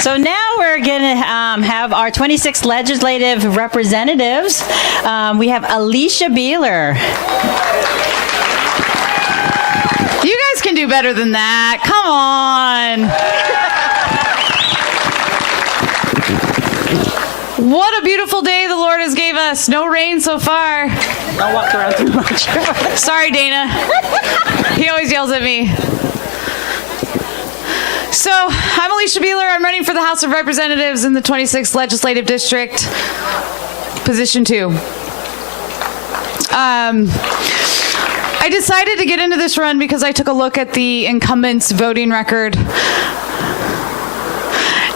So now we're going to have our 26 legislative representatives. We have Alisha Beeler. You guys can do better than that. Come on. What a beautiful day the Lord has gave us. No rain so far. Don't walk around too much. Sorry, Dana. He always yells at me. So, I'm Alisha Beeler. I'm running for the House of Representatives in the 26th Legislative District, Position 2. I decided to get into this run because I took a look at the incumbent's voting record.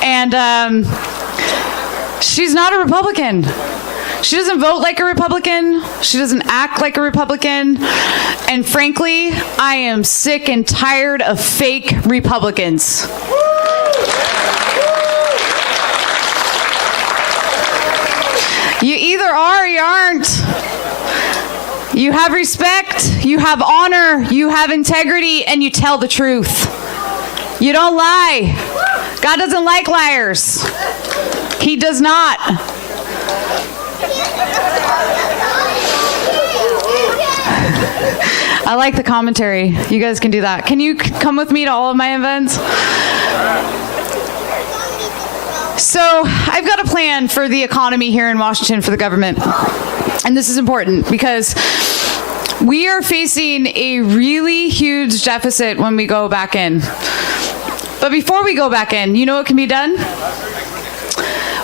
And she's not a Republican. She doesn't vote like a Republican. She doesn't act like a Republican. And frankly, I am sick and tired of fake Republicans. You either are or you aren't. You have respect, you have honor, you have integrity, and you tell the truth. You don't lie. God doesn't like liars. He does not. I like the commentary. You guys can do that. Can you come with me to all of my events? So I've got a plan for the economy here in Washington for the government. And this is important because we are facing a really huge deficit when we go back in. But before we go back in, you know what can be done?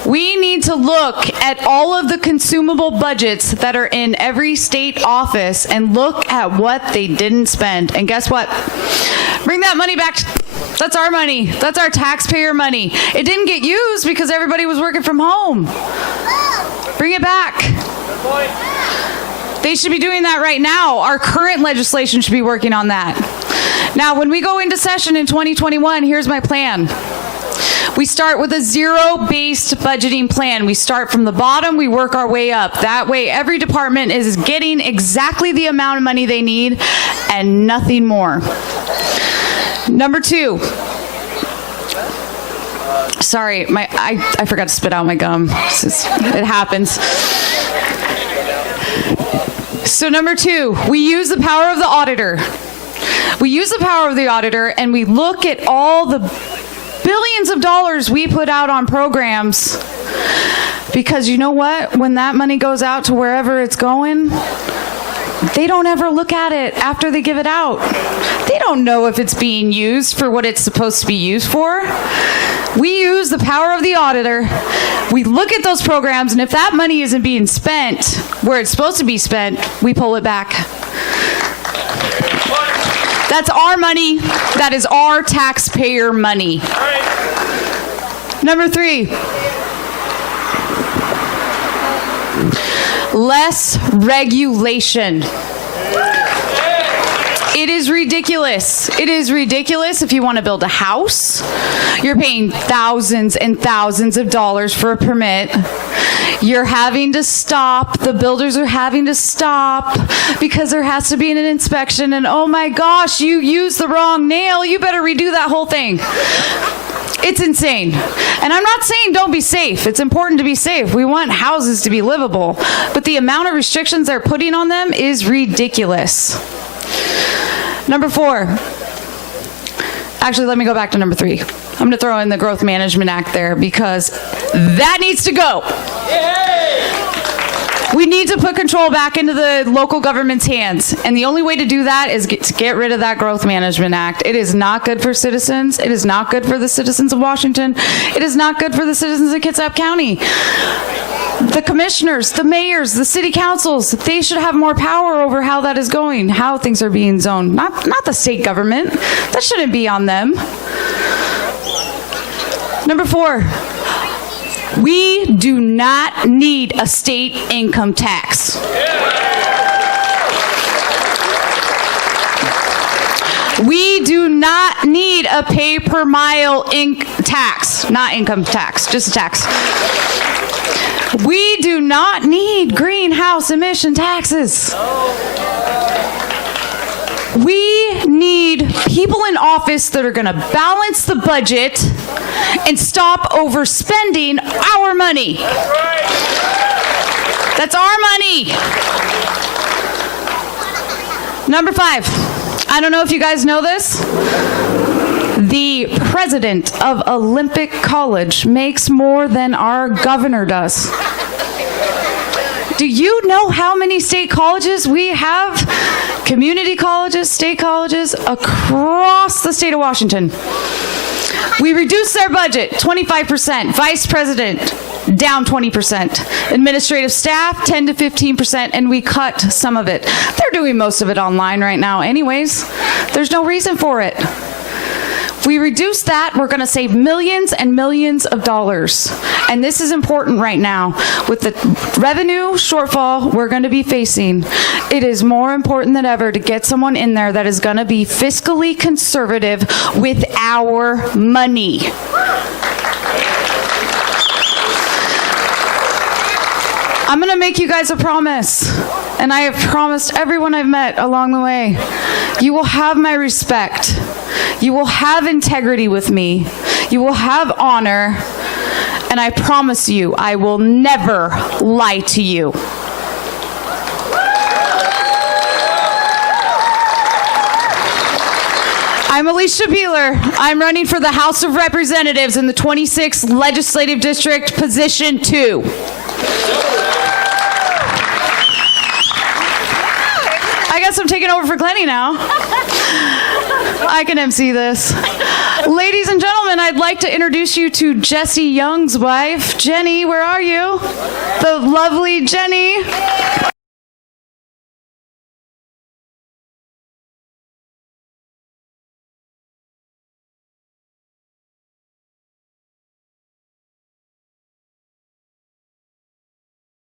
We need to look at all of the consumable budgets that are in every state office and look at what they didn't spend. And guess what? Bring that money back. That's our money. That's our taxpayer money. It didn't get used because everybody was working from home. Bring it back. They should be doing that right now. Our current legislation should be working on that. Now, when we go into session in 2021, here's my plan. We start with a zero-based budgeting plan. We start from the bottom, we work our way up. That way, every department is getting exactly the amount of money they need and nothing more. Number 2. Sorry, I forgot to spit out my gum. It happens. So number 2, we use the power of the auditor. We use the power of the auditor and we look at all the billions of dollars we put out on programs, because you know what? When that money goes out to wherever it's going, they don't ever look at it after they give it out. They don't know if it's being used for what it's supposed to be used for. We use the power of the auditor. We look at those programs, and if that money isn't being spent where it's supposed to be spent, we pull it back. That's our money. That is our taxpayer money. Number 3. Less regulation. It is ridiculous. It is ridiculous if you want to build a house. You're paying thousands and thousands of dollars for a permit. You're having to stop. The builders are having to stop because there has to be an inspection. And oh my gosh, you used the wrong nail. You better redo that whole thing. It's insane. And I'm not saying don't be safe. It's important to be safe. We want houses to be livable. But the amount of restrictions they're putting on them is ridiculous. Number 4. Actually, let me go back to number 3. I'm going to throw in the Growth Management Act there because that needs to go. We need to put control back into the local government's hands. And the only way to do that is to get rid of that Growth Management Act. It is not good for citizens. It is not good for the citizens of Washington. It is not good for the citizens of Kitsap County. The commissioners, the mayors, the city councils, they should have more power over how that is going, how things are being zoned. Not the state government. That shouldn't be on them. Number 4. We do not need a state income tax. We do not need a pay per mile tax, not income tax, just a tax. We do not need greenhouse emission taxes. We need people in office that are going to balance the budget and stop overspending our money. That's our money. Number 5. I don't know if you guys know this. The president of Olympic College makes more than our governor does. Do you know how many state colleges we have? Community colleges, state colleges across the state of Washington. We reduced their budget 25%. Vice president down 20%. Administrative staff 10 to 15%, and we cut some of it. They're doing most of it online right now anyways. There's no reason for it. If we reduce that, we're going to save millions and millions of dollars. And this is important right now. With the revenue shortfall we're going to be facing, it is more important than ever to get someone in there that is going to be fiscally conservative with our money. I'm going to make you guys a promise, and I have promised everyone I've met along the way. You will have my respect. You will have integrity with me. You will have honor, and I promise you, I will never lie to you. I'm Alisha Beeler. I'm running for the House of Representatives in the 26th Legislative District, Position 2. I guess I'm taking over for Glennie now. I can MC this. Ladies and gentlemen, I'd like to introduce you to Jesse Young's wife. Jenny, where are you? The lovely Jenny.